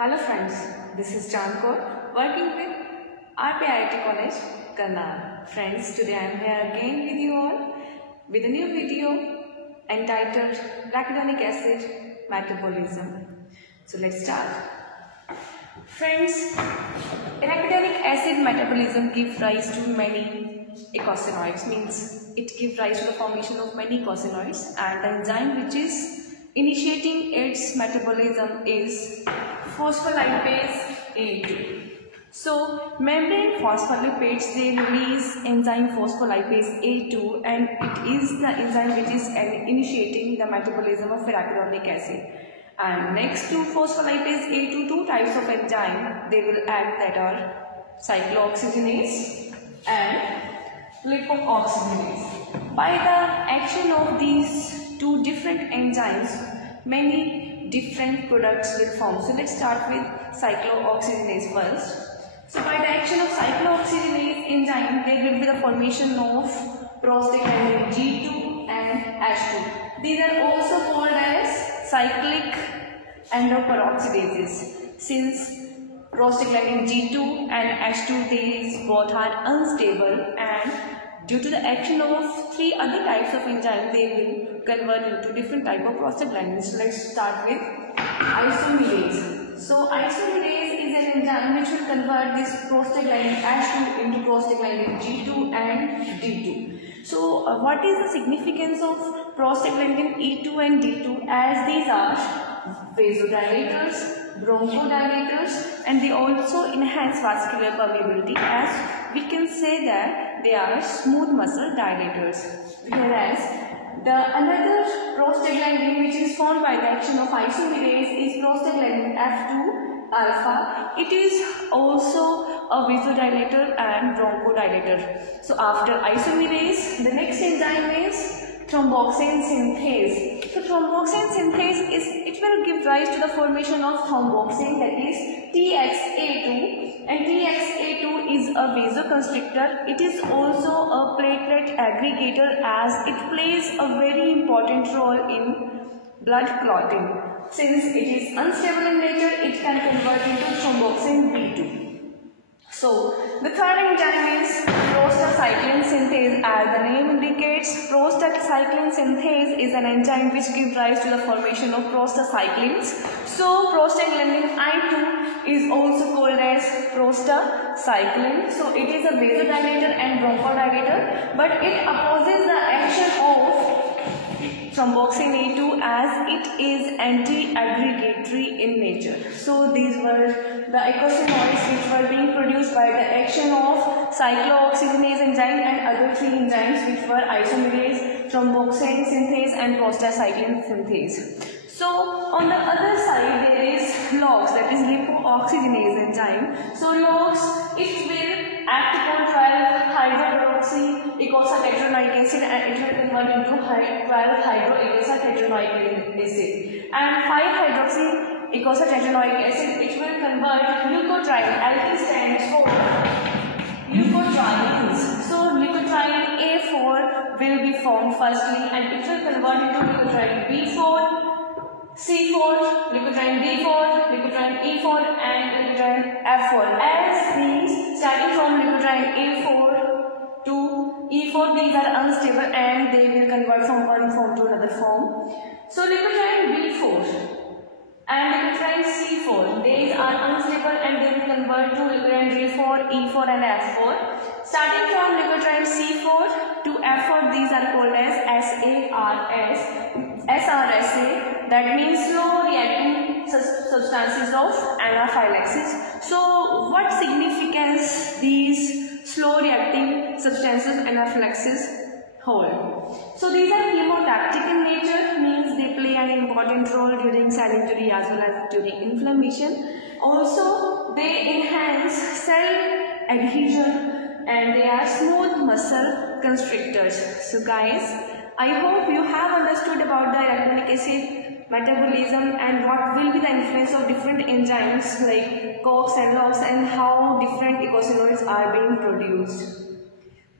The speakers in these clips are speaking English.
Hello friends, this is Chankor working with RPIT College, Karnal. Friends, today I am here again with you all with a new video entitled Arachidonic Acid Metabolism. So let's start. Friends, arachidonic acid metabolism gives rise to many eicosanoids, means it gives rise to the formation of many eicosanoids, and the enzyme which is initiating its metabolism is phospholipase A2. So membrane phospholipids, they release enzyme phospholipase A2, and it is the enzyme which is initiating the metabolism of arachidonic acid. And next to phospholipase A2, two types of enzyme they will act, that are cyclooxygenase and lipooxygenase. By the action of these two different enzymes, many different products will form. So let's start with cyclooxygenase first. So by the action of cyclooxygenase enzyme, there will be the formation of prostaglandin G2 and H2. These are also called as cyclic endoperoxidases. Since prostaglandin G2 and H2, these both are unstable, and due to the action of three other types of enzyme, they will convert into different type of prostaglandins. So let's start with isomerase. So isomerase is an enzyme which will convert this prostaglandin H2 into prostaglandin G2 and D2. So what is the significance of prostaglandin E2 and D2, as these are vasodilators, bronchodilators, and they also enhance vascular permeability, as we can say that they are smooth muscle dilators. Whereas the another prostaglandin which is formed by the action of isomerase is prostaglandin F2 alpha. It is also a vasodilator and bronchodilator. So after isomerase, the next enzyme is thromboxane synthase. So thromboxane synthase it will give rise to the formation of thromboxane, that is TXA2, and TXA2 is a vasoconstrictor. It is also a platelet aggregator, as it plays a very important role in blood clotting. Since it is unstable in nature, it can convert into thromboxane B2. So the third enzyme is prostacyclin synthase. As the name indicates, prostacyclin synthase is an enzyme which gives rise to the formation of prostacyclins. So prostaglandin I2 is also called as prostacyclin. So it is a vasodilator and bronchodilator, but it opposes the action of thromboxane A2, as it is anti-aggregatory in nature. So these were the eicosanoids which were being produced by the action of cyclooxygenase enzyme and other three enzymes which were isomerase, thromboxane synthase and prostacyclin synthase. So on the other side there is LOX, that is lipooxygenase enzyme. So LOX, it will act upon 12 hydroperoxy eicosapentaenoic acid, and it will convert into 12 hydroeicosapentaenoic acid, and 5-hydroxy eicosapentaenoic acid, it will convert leukotriene. LP stands for leukotrienes. So leukotriene A4 will be formed firstly, and it will convert into leukotriene B4, C4, leukotriene B4, leukotriene E4 and leukotriene F4. As these, starting from leukotriene A4 to E4, these are unstable and they will convert from one form to another form. So leukotriene B4 and leukotriene C4, these are unstable and they will convert to leukotriene D4, E4 and F4. Starting from leukotriene C4 to F4, these are called as SRSA, that means slow reacting substances of anaphylaxis. So what significance these slow reacting substances of anaphylaxis hold? So these are chemotactic in nature, means they play an important role during cell injury as well as during inflammation. Also they enhance cell adhesion and they are smooth muscle constrictors. So guys, I hope you have understood about the arachidonic acid metabolism and what will be the influence of different enzymes like COX and LOX and how different eicosanoids are being produced.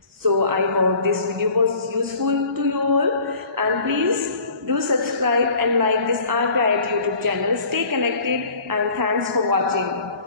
So I hope this video was useful to you all, and please Do subscribe and like this Art Diet YouTube channel. Stay connected and thanks for watching.